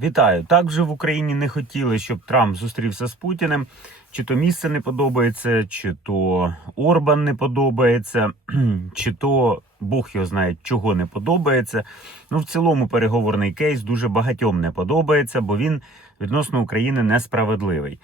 Вітаю! Так вже в Україні не хотіли, щоб Трамп зустрівся з Путіним. Чи то місце не подобається, чи то Орбан не подобається, чи то Бог його знає, чого не подобається. Ну, в цілому, переговорний кейс дуже багатьом не подобається, бо він відносно України несправедливий.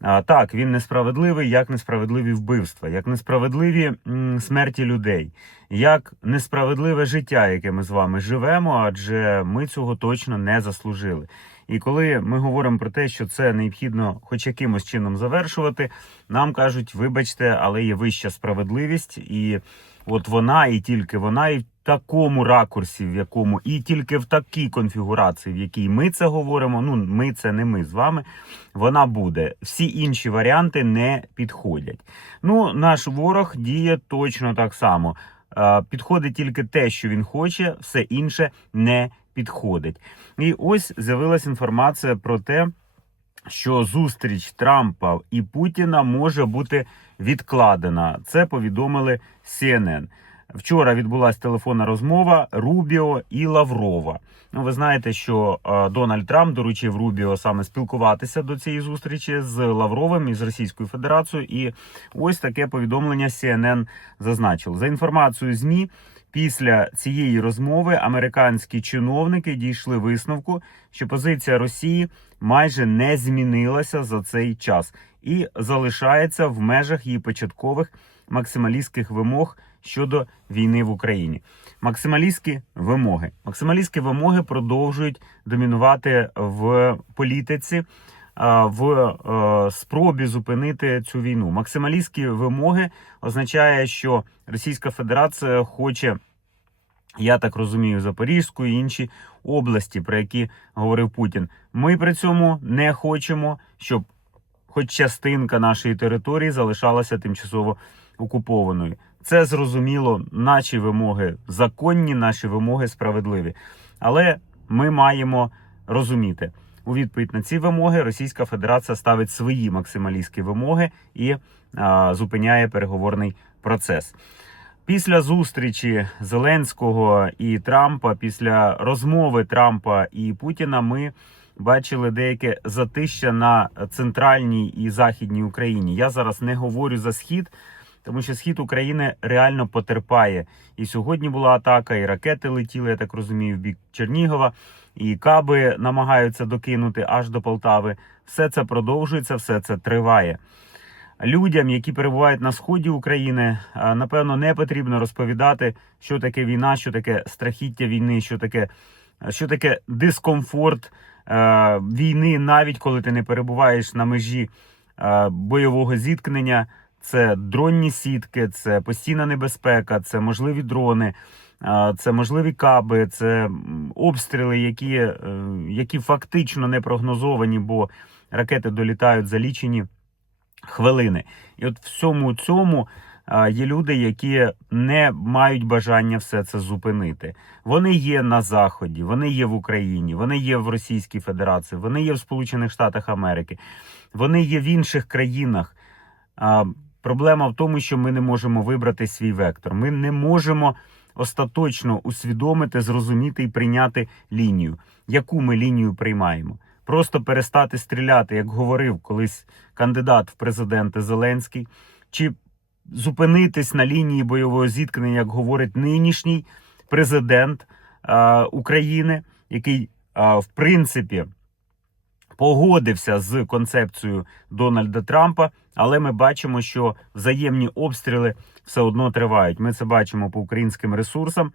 Так, він несправедливий, як несправедливі вбивства, як несправедливі смерті людей, як несправедливе життя, яке ми з вами живемо, адже ми цього точно не заслужили. І коли ми говоримо про те, що це необхідно хоч якимось чином завершувати, нам кажуть, вибачте, але є вища справедливість, і от вона, і тільки вона, і в такому ракурсі, в якому, і тільки в такій конфігурації, в якій ми це говоримо. Ну, ми це не ми з вами. Вона буде. Всі інші варіанти не підходять. Ну, наш ворог діє точно так само. Е, Підходить тільки те, що він хоче, все інше не підходить. І ось з'явилася інформація про те, що зустріч Трампа і Путіна може бути відкладена. Це повідомили CNN. Вчора відбулася телефонна розмова Рубіо і Лаврова. Ну, ви знаєте, що е, Дональд Трамп доручив Рубіо саме спілкуватися до цієї зустрічі з Лавровим і з Російською Федерацією. І ось таке повідомлення CNN зазначило. За інформацією ЗМІ, після цієї розмови американські чиновники дійшли висновку, що позиція Росії майже не змінилася за цей час і залишається в межах її початкових максималістських вимог щодо війни в Україні. Максималістські вимоги. Максималістські вимоги продовжують домінувати в політиці. В е, спробі зупинити цю війну. Максималістські вимоги означає, що Російська Федерація хоче, я так розумію, Запорізьку і інші області, про які говорив Путін. Ми при цьому не хочемо, щоб хоч частинка нашої території залишалася тимчасово окупованою. Це зрозуміло, наші вимоги законні, наші вимоги справедливі. Але ми маємо розуміти, у відповідь на ці вимоги Російська Федерація ставить свої максималістські вимоги і а, зупиняє переговорний процес. Після зустрічі Зеленського і Трампа, після розмови Трампа і Путіна, ми бачили деяке затища на центральній і західній Україні. Я зараз не говорю за схід, тому що схід України реально потерпає. І сьогодні була атака, і ракети летіли, я так розумію, в бік Чернігова, і каби намагаються докинути аж до Полтави. Все це продовжується, все це триває. Людям, які перебувають на сході України, напевно, не потрібно розповідати, що таке війна, що таке страхіття війни, що таке, що таке дискомфорт е, війни, навіть коли ти не перебуваєш на межі е, бойового зіткнення. Це дронні сітки, це постійна небезпека, це можливі дрони, це можливі каби, це обстріли, які, е, які фактично не прогнозовані, бо ракети долітають за лічені хвилини. І от всьому цьому є люди, які не мають бажання все це зупинити. Вони є на Заході, вони є в Україні, вони є в Російській Федерації, вони є в Сполучених Штатах Америки, вони є в інших країнах. Проблема в тому, що ми не можемо вибрати свій вектор. Ми не можемо остаточно усвідомити, зрозуміти і прийняти лінію. Яку ми лінію приймаємо? Просто перестати стріляти, як говорив колись кандидат в президенти Зеленський, чи зупинитись на лінії бойового зіткнення, як говорить нинішній президент а, України, який, а, в принципі, погодився з концепцією Дональда Трампа, але ми бачимо, що взаємні обстріли все одно тривають. Ми це бачимо по українським ресурсам.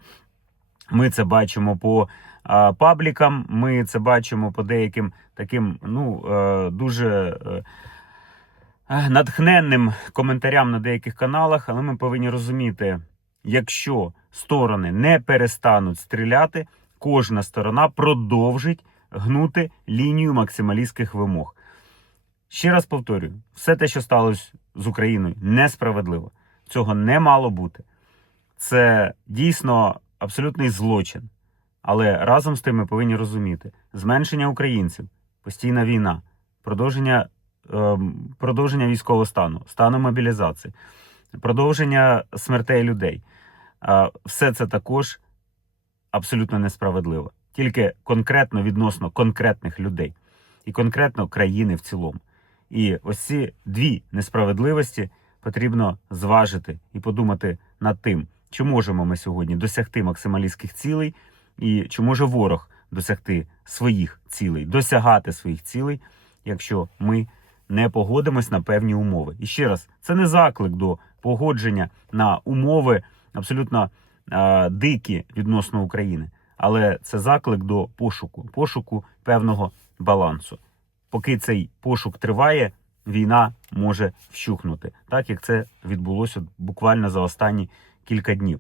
Ми це бачимо по а, паблікам. Ми це бачимо по деяким таким, ну е, дуже е, натхненним коментарям на деяких каналах. Але ми повинні розуміти, якщо сторони не перестануть стріляти, кожна сторона продовжить гнути лінію максималістських вимог. Ще раз повторюю: все те, що сталося з Україною, несправедливо. Цього не мало бути. Це дійсно абсолютний злочин. Але разом з тим ми повинні розуміти: зменшення українців, постійна війна, продовження, ем, продовження військового стану, стану мобілізації, продовження смертей людей. Е, все це також абсолютно несправедливо. Тільки конкретно відносно конкретних людей і конкретно країни в цілому. І ось ці дві несправедливості потрібно зважити і подумати над тим, чи можемо ми сьогодні досягти максималістських цілей, і чи може ворог досягти своїх цілей, досягати своїх цілей, якщо ми не погодимось на певні умови. І ще раз, це не заклик до погодження на умови абсолютно е, дикі відносно України, але це заклик до пошуку, пошуку певного балансу. Поки цей пошук триває, війна може вщухнути, так як це відбулося буквально за останні кілька днів.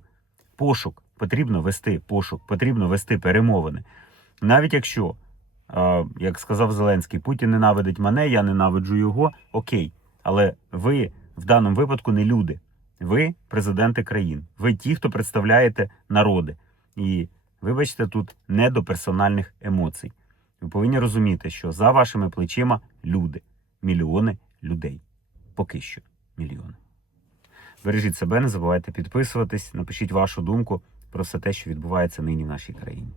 Пошук потрібно вести пошук, потрібно вести перемовини. Навіть якщо, як сказав Зеленський, Путін ненавидить мене, я ненавиджу його, окей. Але ви в даному випадку не люди. Ви президенти країн. Ви ті, хто представляєте народи. І вибачте, тут не до персональних емоцій. Ви повинні розуміти, що за вашими плечима люди, мільйони людей. Поки що мільйони. Бережіть себе, не забувайте підписуватись, напишіть вашу думку про все те, що відбувається нині в нашій країні.